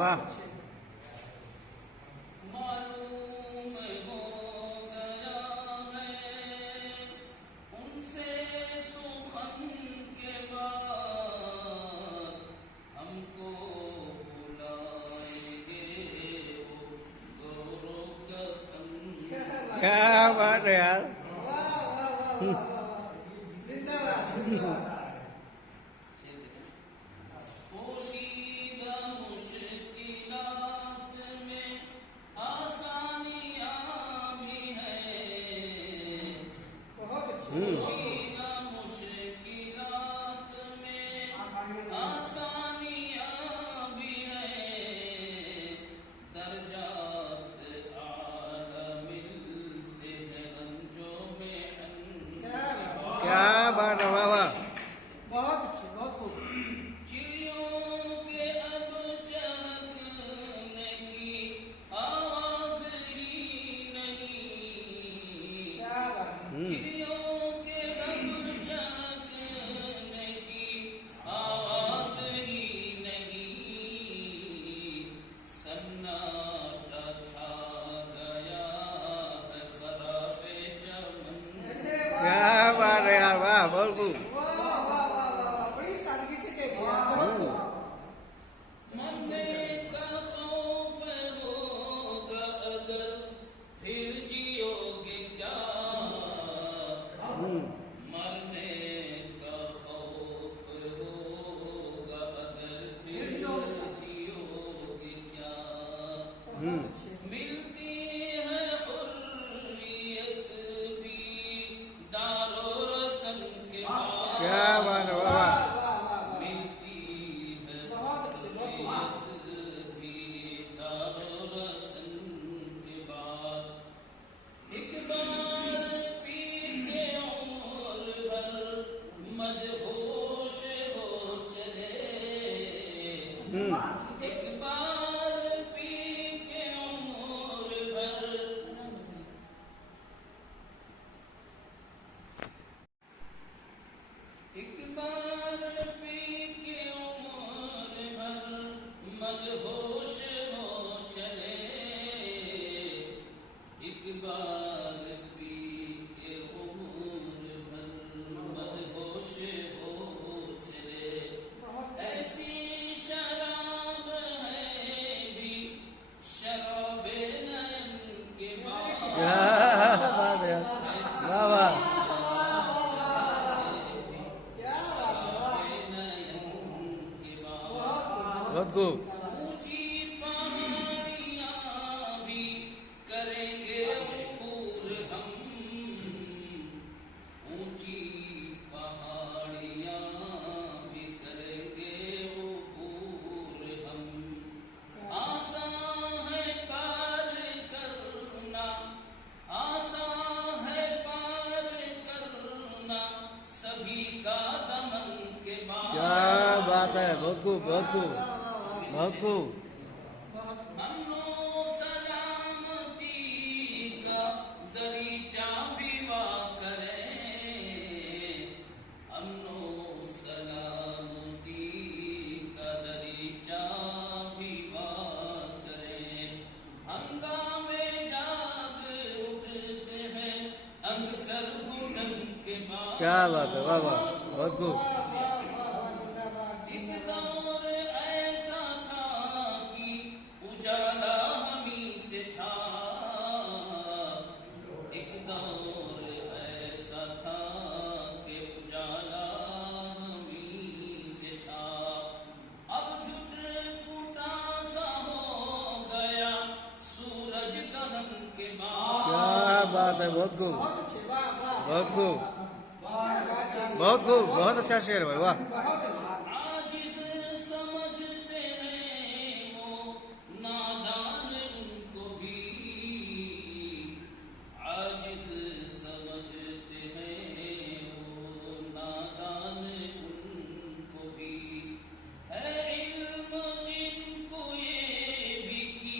वाह। मालूम हो गया है उनसे सुखन के बाद हमको बुलाएंगे वो गोरो कफन। क्या बात है यार। पोशीदा मुश्किलात में आसानियाँ भी हैं। पोशीदा मुश्किलात में आसानियाँ भी हैं। दर्जात आला मिलते हैं रंजों में क्या बात है, वाह वाह। बहुत अच्छे, बहुत खूब। चिड़ियों के अब जगने की आवाज ही नहीं। क्या बात है। चिड़ियों के अब जगने की आवाज ही नहीं। सन्नाटा छा गया है खराबे चमन। क्या बात है यार, वाह बहुत खूब। वाह वाह वाह वाह वाह, बड़ी सादगी से कह दिया, बहुत खूब। मरने का खौफ होगा अगर फिर जियोगे क्या। मरने का खौफ होगा अगर फिर जियोगे क्या। मिलती है हुर्रियत भी दारो रसन के बाद। क्या बात है, वाह वाह। वाह वाह वाह, मिलती है बहुत अच्छे, बहुत खूब। हुर्रियत भी दारो रसन के बाद। एक बार पी के उम्र भर मदहोश हो चले। एक बार पी के उम्र भर एक बार पी के उम्र भर मदहोश हो चले। एक बार पी के उम्र भर मदहोश हो चले। ऐसी शराब है भी शराबे नयन के बाद। क्या बात है यार, वाह वाह। बहुत खूब। ऊंची पहाड़ियाँ भी करेंगे अबूर हम। ऊंची पहाड़ियाँ भी करेंगे अबूर हम। आसान है पार करना, आसान है पार करना सभी का दमन के बाद। क्या बात है, बहुत खूब बहुत खूब बहुत खूब। अमनो सलामती का दरीचा भी वाह करें। अमनो सलामती का दरीचा भी वाह करें। हंगामे जाग उठते हैं अंग सर घुटन के बाद। क्या बात है, वाह वाह बहुत खूब। एक दौर ऐसा था कि उजाला हमी से था। एक दौर ऐसा था कि उजाला हमी से था। अब झुट पुटा सा हो गया सूरज गगन के बाद। क्या बात है, बहुत खूब बहुत अच्छे, वाह वाह। बहुत खूब बहुत खूब। बहुत अच्छा शेर भाई, वाह। आजिज़ समझते हैं वो नादान उनको भी। आजिज़ समझते हैं वो नादान उनको भी। है इल्म जिनको ये भी कि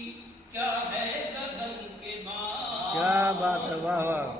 क्या है गगन के बाद। क्या बात है, वाह वाह।